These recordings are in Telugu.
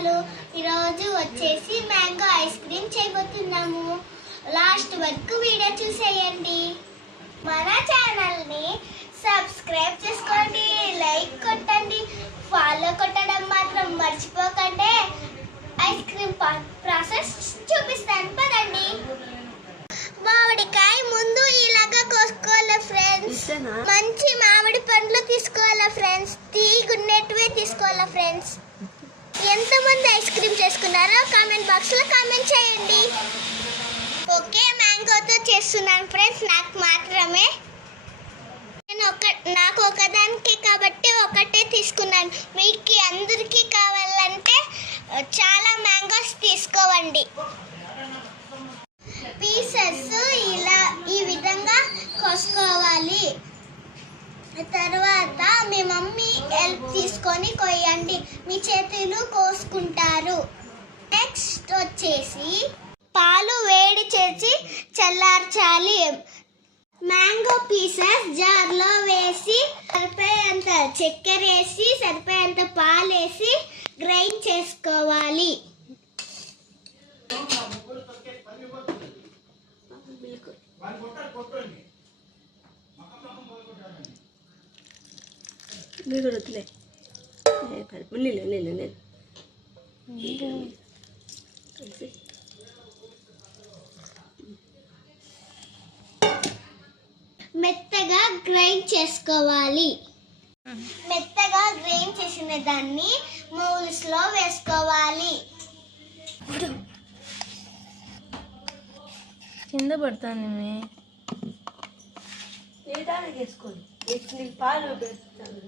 ఛానల్ ఈరోజు వచ్చేసి మ్యాంగో ఐస్ క్రీమ్ చేయబోతున్నాము. లాస్ట్ వరకు వీడియో చూసేయండి. మన ఛానల్ని సబ్స్క్రైబ్ చేసుకోండి లైక్ కొట్టండి ఫాలో కొట్టడం మాత్రం మర్చిపోకండి. ఐస్ క్రీమ్ ప్రాసెస్ చూపిస్తాను పదండి. మామిడికాయ ముందు ఇలాగా కోసుకోవాలి ఫ్రెండ్స్? మంచి మామిడి పండ్లు తీసుకోవాలా ఫ్రెండ్స్? తీగున్నట్టువే తీసుకోవాలా ఫ్రెండ్స్? క్రీమ్ కామెంట్ బాక్స్లో కామెంట్ చేయండి. ఓకే మ్యాంగోతో చేస్తున్నాను ఫ్రెండ్స్ నాకు మాత్రమే. నేను ఒక నాకు ఒకదానికి కాబట్టి ఒకటే తీసుకున్నాను. మీకు అందరికీ కావాలంటే చాలా మ్యాంగోస్ తీసుకోవండి. పీసెస్ ఇలా ఈ విధంగా కోసుకోవాలి. తర్వాత మీ మమ్మీ హెల్ప్ తీసుకొని కొయ్యండి. మీ చేతులు కోసుకుంటారు. నెక్స్ట్ వచ్చేసి పాలు వేడి చేసి చల్లార్చాలి. మ్యాంగో పీసెస్ జార్లో వేసి సరిపోయేంత చక్కెర వేసి సరిపోయేంత పాలు వేసి గ్రైండ్ చేసుకోవాలి. నీళ్ళు నీళ్ళు కలిసి మెత్తగా గ్రైండ్ చేసుకోవాలి. మెత్తగా గ్రైండ్ చేసిన దాన్ని మౌల్స్లో వేసుకోవాలి. కింద పడతాను వేసుకోండి పాలు పెడతాను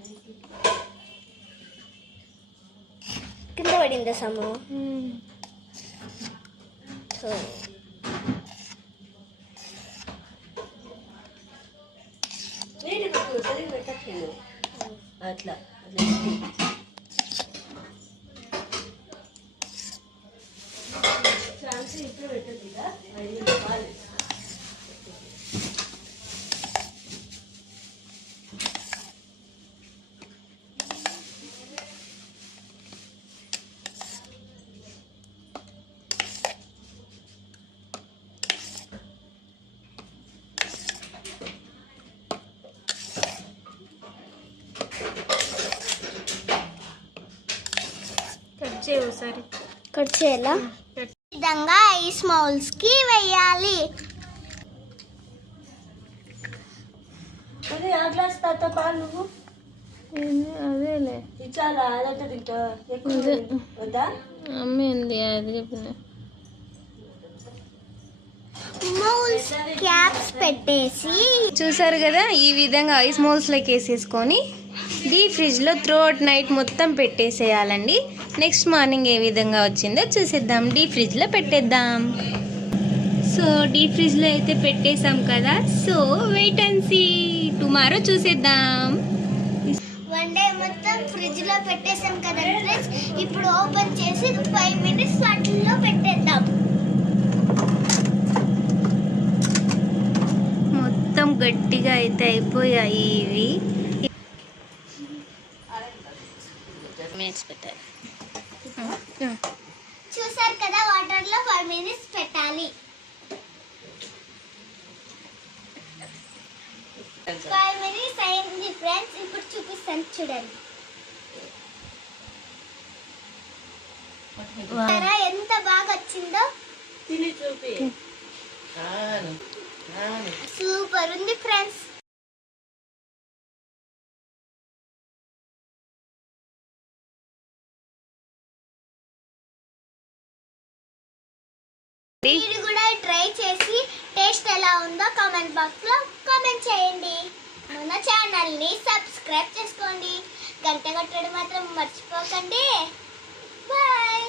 కింద పడిందా సము? నీటి పెట్టు సరిగ్గా పెట్టట్లేదు అట్లా అట్లా. ఛాన్స్ ఇప్పుడు పెట్టదు ఇక కట్ చేయి ఒకసారి. కట్ చేయాలా? కట్. ఈ విధంగా ఐస్ మౌల్స్కి వేయాలి. అదే ఆ గ్లాస్ తాత పాలు నువ్వు? ఏంది? అదేలే. ఇచ్చాలా అదంతా తింటా. ఎక్కువ అదే. వద్దా? అమ్మేంది అది చెప్పిన. మౌల్స్ క్యాప్స్ పెట్టేసి చూసారు కదా ఈ విధంగా ఐస్ మోల్స్లోకి వేసేసుకొని డీప్ ఫ్రిడ్జ్లో త్రూఅవుట్ నైట్ మొత్తం పెట్టేసేయాలండి. నెక్స్ట్ మార్నింగ్ ఏ విధంగా వచ్చిందో చూసేద్దాం. డీప్ ఫ్రిడ్జ్లో పెట్టేద్దాం. సో డీప్ ఫ్రిడ్జ్లో అయితే పెట్టేసాం కదా. So wait and see tomorrow చూసేద్దాం. వన్ డే మొత్తం ఫ్రిడ్జ్లో పెట్టేసాం కదా ఫ్రెండ్స్. ఇప్పుడు ఓపెన్ చేసి ఫైవ్ మినిట్స్ వాటిల్లో పెట్టేద్దాం. మొత్తం గట్టిగా అయితే అయిపోయాయి ఇవి మినిట్స్ పెట్టాలి చూసారు కదా వాటర్లో ఫైవ్ మినిట్స్ పెట్టాలి ఫైవ్ మినిట్స్ అయింది ఫ్రెండ్స్ ఇప్పుడు చూపిస్తాను చూడండి. ఎంత బాగా వచ్చిందో. తిని చూపి. సూపర్ ఉంది ఫ్రెండ్స్ మీరు కూడా ట్రై చేసి టేస్ట్ ఎలా ఉందో కామెంట్ బాక్స్లో కామెంట్ చేయండి. ఛానల్ని సబ్స్క్రైబ్ చేసుకోండి. గంట కొట్టడం మాత్రం మర్చిపోకండి. బాయ్.